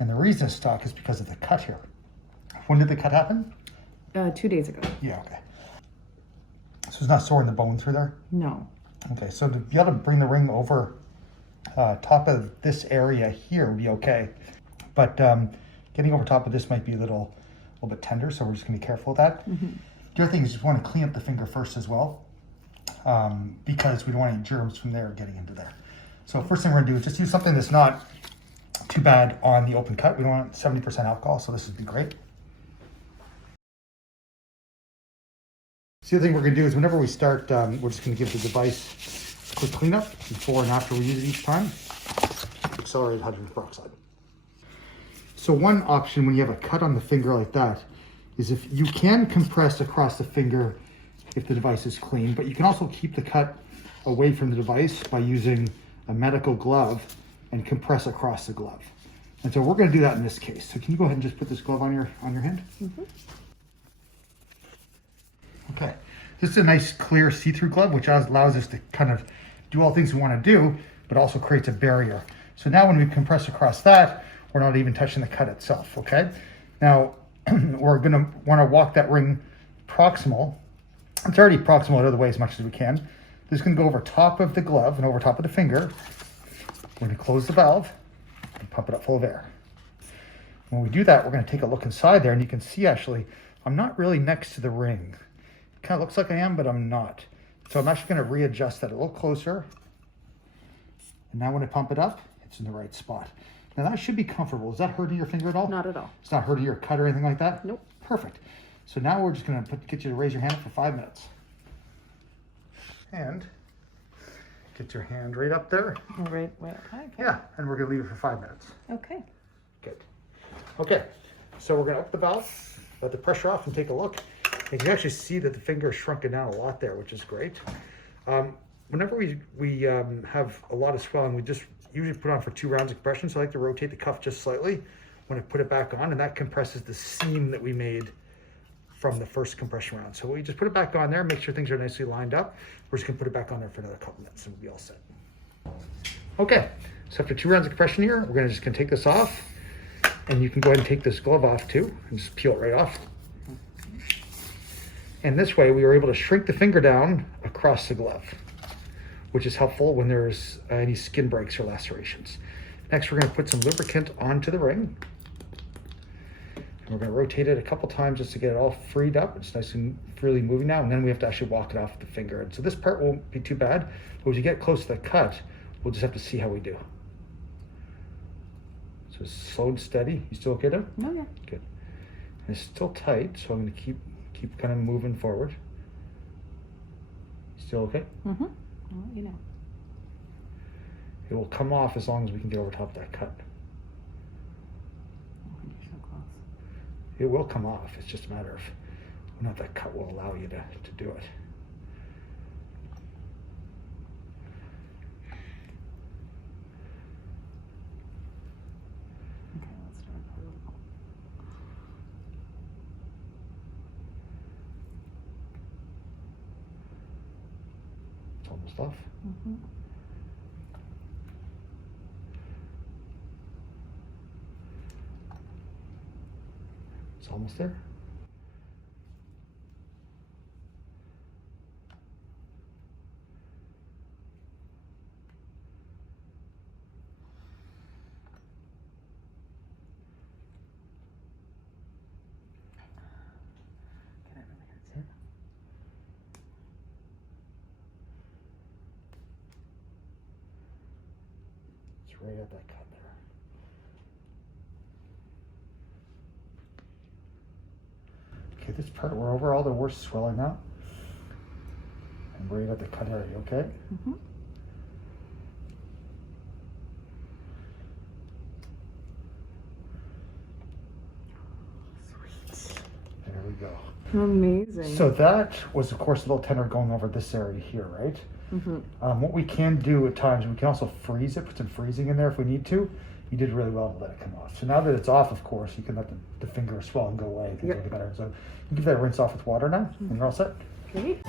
And the reason it's stuck is because of the cut here. When did the cut happen? 2 days ago. Yeah, okay. So it's not soring the bone through there? No. Okay, so to be able to bring the ring over top of this area here would be okay. But getting over top of this might be a little bit tender, so we're just gonna be careful with that. The other thing is you want to clean up the finger first as well, because we don't want any germs from there getting into there. So first thing we're gonna do is just use something that's not too bad on the open cut. We don't want 70% alcohol, so this would be great. So the other thing we're gonna do is whenever we start, we're just gonna give the device a quick cleanup before and after we use it each time. Accelerated hydrogen peroxide. So one option when you have a cut on the finger like that is if you can compress across the finger if the device is clean, but you can also keep the cut away from the device by using a medical glove and compress across the glove. And so we're going to do that in this case. So can you go ahead and just put this glove on your hand? Okay. This is a nice clear see-through glove, which allows us to kind of do all the things we want to do, but also creates a barrier. So now when we compress across that, we're not even touching the cut itself, okay? Now, we're gonna wanna walk that ring proximal. It's already proximal the other way as much as we can. This is gonna go over top of the glove and over top of the finger. We're gonna close the valve and pump it up full of air. When we do that, we're gonna take a look inside there and you can see actually, I'm not really next to the ring. It kind of looks like I am, but I'm not. So I'm actually gonna readjust that a little closer. And now when I pump it up, it's in the right spot. Now that should be comfortable. Is that hurting your finger at all? Not at all. It's not hurting your cut or anything like that? Nope. Perfect. So now we're just gonna get you to raise your hand up for 5 minutes. And get your hand right up there. Right. Okay. Yeah, and we're gonna leave it for 5 minutes. Okay. Good. Okay, so we're gonna up the valve, let the pressure off and take a look. You can actually see that the finger is shrunken down a lot there, which is great. Whenever we have a lot of swelling, we just usually put on for 2 rounds of compression. So I like to rotate the cuff just slightly when I put it back on, and that compresses the seam that we made from the first compression round. So we just put it back on there, make sure things are nicely lined up. We're just gonna put it back on there for another couple minutes and we'll be all set. Okay, so after 2 rounds of compression here, we're just gonna take this off, and you can go ahead and take this glove off too, and just peel it right off. And this way we were able to shrink the finger down across the glove, which is helpful when there's any skin breaks or lacerations. Next, we're gonna put some lubricant onto the ring. And we're gonna rotate it a couple times just to get it all freed up. It's nice and freely moving now, and then we have to actually walk it off the finger. And so this part won't be too bad, but as you get close to the cut, we'll just have to see how we do. So slow and steady. You still okay there? Oh, yeah. Good. And it's still tight, so I'm gonna keep kind of moving forward. Still okay? Mm-hmm. I'll let you know. It will come off as long as we can get over top of that cut. Oh, you're so close. It will come off. It's just a matter of whether or not that cut will allow you to do it. Okay, let's start. It's almost off. Mm-hmm. It's almost there. Get it really good. It's right at that cut there. Okay, this part, we're over all the worst swelling now. And right at the cut area, okay? Mm-hmm. Sweet. There we go. Amazing. So that was, of course, a little tender going over this area here, right? Mm-hmm. What we can do at times, we can also freeze it, put some freezing in there if we need to. You did really well to let it come off. So now that it's off, of course, you can let the finger swell and go away. Things will get better. So you can give that a rinse off with water now, and you're all set. Great.